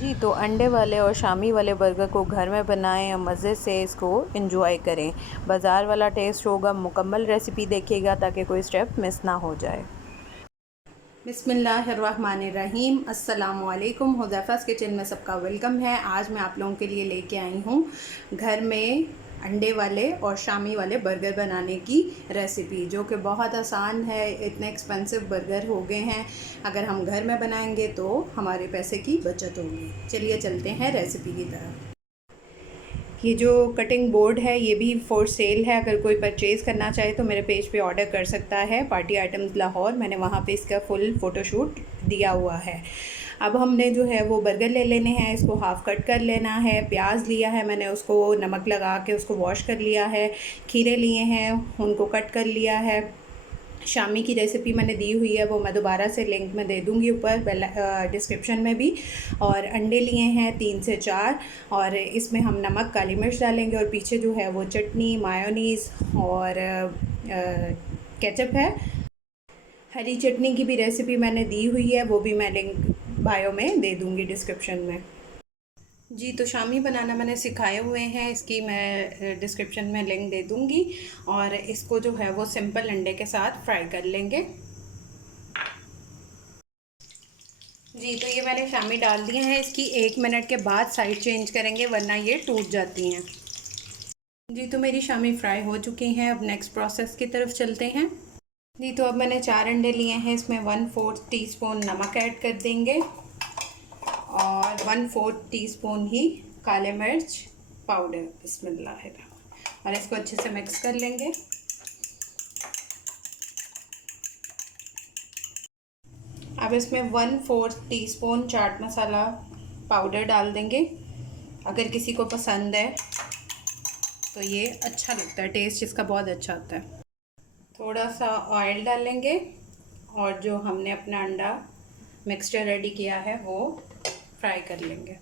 जी, तो अंडे वाले और शामी वाले बर्गर को घर में बनाएं, मज़े से इसको एंजॉय करें। बाज़ार वाला टेस्ट होगा, मुकम्मल रेसिपी देखिएगा ताकि कोई स्टेप मिस ना हो जाए। बिस्मिल्लाहिर्रहमानिर्रहीम, अस्सलामुअलैकुम। हुज़ैफ़ा's किचन में सबका वेलकम है। आज मैं आप लोगों के लिए लेके आई हूँ घर में अंडे वाले और शामी वाले बर्गर बनाने की रेसिपी, जो कि बहुत आसान है। इतने एक्सपेंसिव बर्गर हो गए हैं, अगर हम घर में बनाएंगे तो हमारे पैसे की बचत होगी। चलिए चलते हैं रेसिपी की तरफ। ये जो कटिंग बोर्ड है ये भी फॉर सेल है, अगर कोई परचेज़ करना चाहे तो मेरे पेज पे ऑर्डर कर सकता है। पार्टी आइटम्स लाहौर, मैंने वहाँ पे इसका फुल फ़ोटोशूट दिया हुआ है। अब हमने जो है वो बर्गर ले लेने हैं, इसको हाफ़ कट कर लेना है। प्याज लिया है मैंने, उसको नमक लगा के उसको वॉश कर लिया है। खीरे लिए हैं, उनको कट कर लिया है। शामी की रेसिपी मैंने दी हुई है, वो मैं दोबारा से लिंक में दे दूँगी ऊपर डिस्क्रिप्शन में भी। और अंडे लिए हैं 3 से 4, और इसमें हम नमक, काली मिर्च डालेंगे, और पीछे जो है वो चटनी, मायोनीज़ और केचप है। हरी चटनी की भी रेसिपी मैंने दी हुई है, वो भी मैं लिंक बायो में दे दूँगी डिस्क्रिप्शन में। जी, तो शामी बनाना मैंने सिखाए हुए हैं, इसकी मैं डिस्क्रिप्शन में लिंक दे दूँगी। और इसको जो है वो सिंपल अंडे के साथ फ्राई कर लेंगे। जी, तो ये मैंने शामी डाल दिए हैं, इसकी 1 मिनट के बाद साइड चेंज करेंगे वरना ये टूट जाती हैं। जी, तो मेरी शामी फ्राई हो चुकी हैं, अब नेक्स्ट प्रोसेस की तरफ चलते हैं। जी, तो अब मैंने 4 अंडे लिए हैं, इसमें 1/4 टीस्पून नमक ऐड कर देंगे और 1/4 टीस्पून ही काले मिर्च पाउडर। बिस्मिल्लाह, और इसको अच्छे से मिक्स कर लेंगे। अब इसमें 1/4 टीस्पून चाट मसाला पाउडर डाल देंगे। अगर किसी को पसंद है तो ये अच्छा लगता है, टेस्ट इसका बहुत अच्छा आता है। थोड़ा सा ऑयल डालेंगे और जो हमने अपना अंडा मिक्सचर रेडी किया है वो फ्राई कर लेंगे।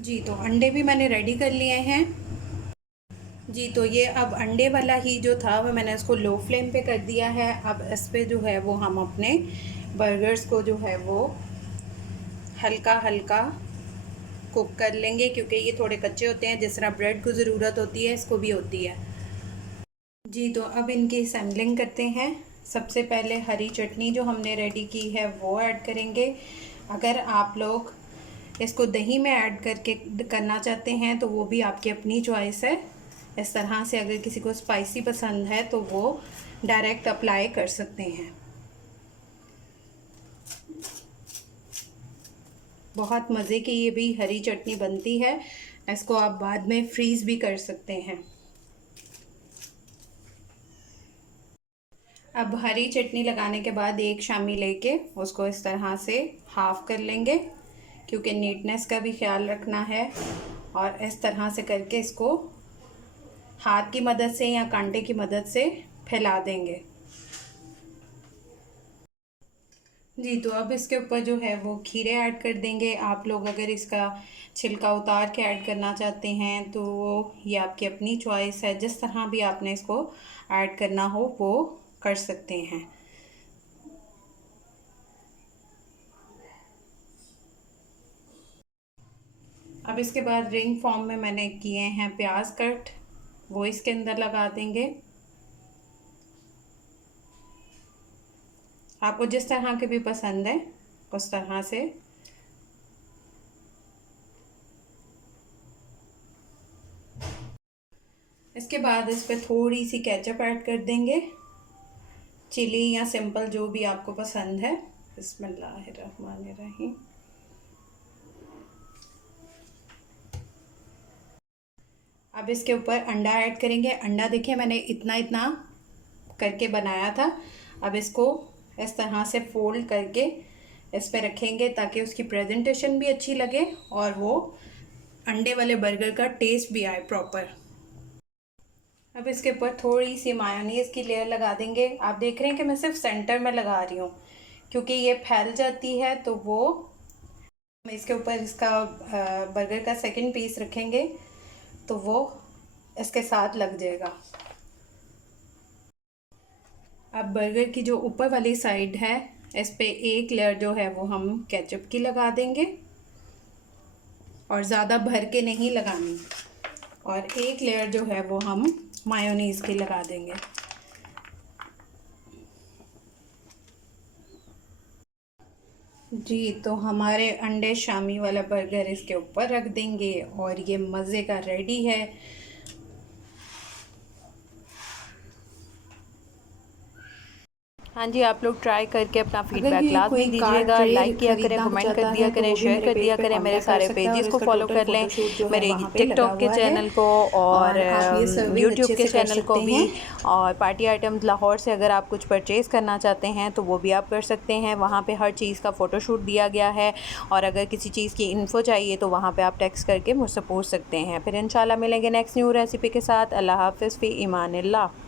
जी, तो अंडे भी मैंने रेडी कर लिए हैं। जी, तो ये अब अंडे वाला ही जो था वो मैंने इसको लो फ्लेम पे कर दिया है। अब इस पे जो है वो हम अपने बर्गर्स को जो है वो हल्का हल्का कुक कर लेंगे, क्योंकि ये थोड़े कच्चे होते हैं। जिस तरह ब्रेड को ज़रूरत होती है इसको भी होती है। जी, तो अब इनकी असेंबलिंग करते हैं। सबसे पहले हरी चटनी जो हमने रेडी की है वो ऐड करेंगे। अगर आप लोग इसको दही में ऐड करके करना चाहते हैं तो वो भी आपकी अपनी चॉइस है। इस तरह से अगर किसी को स्पाइसी पसंद है तो वो डायरेक्ट अप्लाई कर सकते हैं। बहुत मज़े की ये भी हरी चटनी बनती है, इसको आप बाद में फ्रीज़ भी कर सकते हैं। अब हरी चटनी लगाने के बाद एक शामी लेके उसको इस तरह से हाफ़ कर लेंगे, क्योंकि नीटनेस का भी ख्याल रखना है। और इस तरह से करके इसको हाथ की मदद से या कांटे की मदद से फैला देंगे। जी, तो अब इसके ऊपर जो है वो खीरे ऐड कर देंगे। आप लोग अगर इसका छिलका उतार के ऐड करना चाहते हैं तो ये आपकी अपनी चॉइस है, जिस तरह भी आपने इसको ऐड करना हो वो कर सकते हैं। अब इसके बाद रिंग फॉर्म में मैंने किए हैं प्याज कट, वो इसके अंदर लगा देंगे। आपको जिस तरह के भी पसंद है उस तरह से। इसके बाद इस पर थोड़ी सी केचप ऐड कर देंगे, चिली या सिंपल जो भी आपको पसंद है। बिस्मिल्लाहिर्रहमानिर्रहीम। अब इसके ऊपर अंडा ऐड करेंगे। अंडा देखिए मैंने इतना इतना करके बनाया था। अब इसको इस तरह से फोल्ड करके इस पे रखेंगे ताकि उसकी प्रेजेंटेशन भी अच्छी लगे और वो अंडे वाले बर्गर का टेस्ट भी आए प्रॉपर। अब इसके ऊपर थोड़ी सी मायोनीज़ की लेयर लगा देंगे। आप देख रहे हैं कि मैं सिर्फ सेंटर में लगा रही हूँ, क्योंकि ये फैल जाती है तो वो इसके ऊपर इसका बर्गर का सेकंड पीस रखेंगे तो वो इसके साथ लग जाएगा। अब बर्गर की जो ऊपर वाली साइड है इस पे एक लेयर जो है वो हम केचप की लगा देंगे और ज़्यादा भर के नहीं लगानी, और एक लेयर जो है वो हम मायोनीज़ की लगा देंगे। जी, तो हमारे अंडे शामी वाला बर्गर इसके ऊपर रख देंगे और ये मज़े का रेडी है। हाँ जी, आप लोग ट्राई करके अपना फीडबैक लाजमी दीजिएगा। लाइक किया करें, कमेंट कर दिया करें, शेयर कर दिया करें। मेरे सारे पेजेस को फॉलो कर लें, मेरे टिकटॉक के चैनल को और यूट्यूब के चैनल को भी। और पार्टी आइटम्स लाहौर से अगर आप कुछ परचेज़ करना चाहते हैं तो वो भी आप कर सकते हैं। वहाँ पे हर चीज़ का फ़ोटोशूट दिया गया है, और अगर किसी चीज़ की इन्फो चाहिए तो वहाँ पे आप टेक्स्ट करके मुझसे पूछ सकते हैं। फिर इंशाल्लाह मिलेंगे नेक्स्ट न्यू रेसिपी के साथ। अल्लाह हाफ़िज़, फ़ी ईमानिल्लाह।